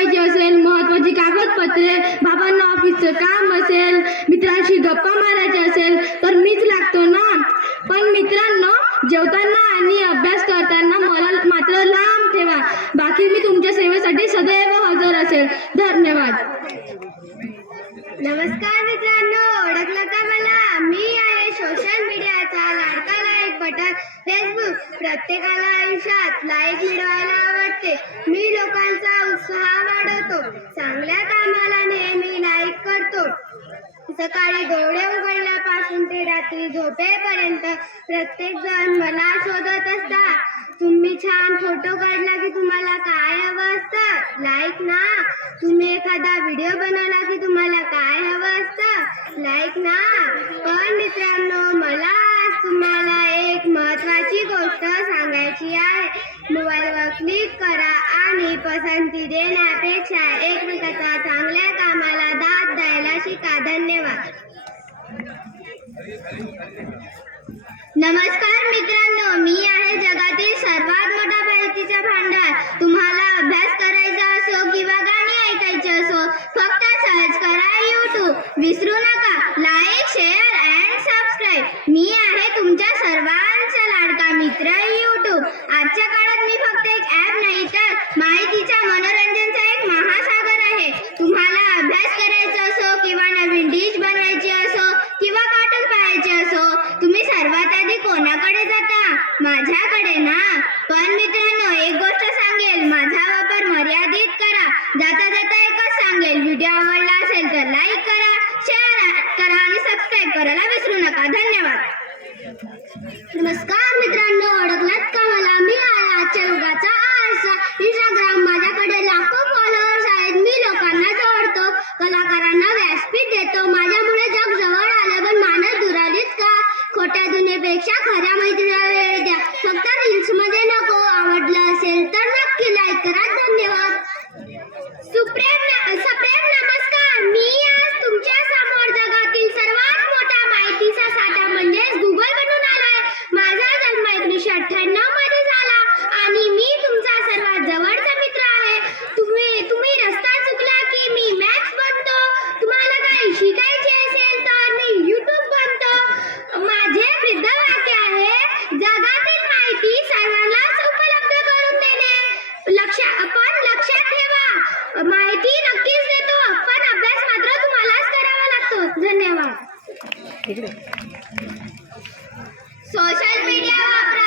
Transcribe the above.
पाठवायची असेल, महत्त्वाची कागदपत्रे, बाबांना ऑफिसचं काम असेल, मित्रांशी गप्पा मारायचे असेल तर मीच लागतो ना. पण मित्रांनो, जेवताना आणि अभ्यास करताना मला मात्र लांब ठेवा. बाकी मी तुमच्या सेवेसाठी सदैव हजर असेल. धन्यवाद. नमस्कार मित्रांनो, ओळखलं का मला? मी आहे सोशल मीडियाचा लाडका लाईक बटन फेसबुक. प्रत्येकाला आयुष्यात लाईक मिळवायला आवडते. मी लोकांचा उत्साह वाढवतो, चांगल्या कामाला नेहमी लाईक करतो. सकाळी डोळे उघडल्यापासून ते रात्री झोपेपर्यंत प्रत्येक जण मला शोधत असतात. तुम्ही छान फोटो काढला की तुम्हाला काय हवं असतं? लाईक ना. तुम्ही एखादा व्हिडिओ बनवला की तुम्हाला काय हवं असतं? लाईक ना. पण मित्रांनो, मला आज तुम्हाला एक महत्त्वाची गोष्ट सांगायची आहे. मोबाईलवर क्लिक करा आणि पसंती देण्यापेक्षा एकमेकाच्या चांगल्या कामाला दाद द्यायला शिका. धन्यवाद. नमस्कार मित्रांनो, मी आहे जगातील सर्वात मोठा माहितीचा भांडार. तुम्हाला अभ्यास करायचा असो किंवा गाणी ऐकायची असो, फक्त सर्च करा YouTube. विसरू नका लाईक, शेअर अँड सबस्क्राईब. मी आहे तुमच्या सर्वांचा लाडका मित्र YouTube. आजच्या काळात मी फक्त एक ॲप नाही तर माहितीचा, मनोरंजनचा एक महासागर आहे. तुम्हाला अभ्यास करायचा असो किंवा नवीन डिश बनवायची असो किंवा कार्टून पाहायचे असो, तुम्ही सर्वात आधी कोणाकडे जाता? माझ्याकडे ना. पण मित्रांनो, एक गोष्ट सांगेल, माझा वापर मर्यादित करा. जाता जाता एकच सांगेल, व्हिडिओ आवडला असेल तर लाईक करा, शेअर करा आणि सबस्क्राईब करायला विसरू नका. धन्यवाद. नमस्कार मित्रांनो, ओळखलात का मला? मी आहे आजच्या युगाचा आरसा. इंस्टाग्राम. माझ्याकडे लाखो फॉलोअर्स आहेत. मी लोकांना जोडतो, कलाकारांना व्यासपीठ देतो. माझ्यामुळे जग जवळ आलं. पण माणूस दुरावलीत का? खोट्या दुनियेपेक्षा खऱ्या मैत्रीला वेळ द्या. फक्त रील्स मध्ये नको. आवडलं असेल तर नक्की लाईक करा. धन्यवाद. सप्रेम नमस्कार. मी आज तुमच्या समोर जगातील सर्वात मोठा माहितीचा साठा म्हणजेच गुगल बनून आलोय. माझा जन्म 1998 मध्ये झाला आणि मी तुमचा सर्वात जवळचा मित्र आहे. तुम्ही रस्ता चुकला की मी मॅप्स बनतो. तुम्हाला काही शिकायचे असेल तर मी YouTube बनतो. माझे वृद्ध वाक्य आहे, जगातील माहिती सर्वांनाच उपलब्ध करून देणे. पण लक्षात ठेवा, माहिती नक्कीच देतो, पण अभ्यास मात्र तुम्हालाच करावा लागतो. धन्यवाद. सोशल मीडिया वापरा.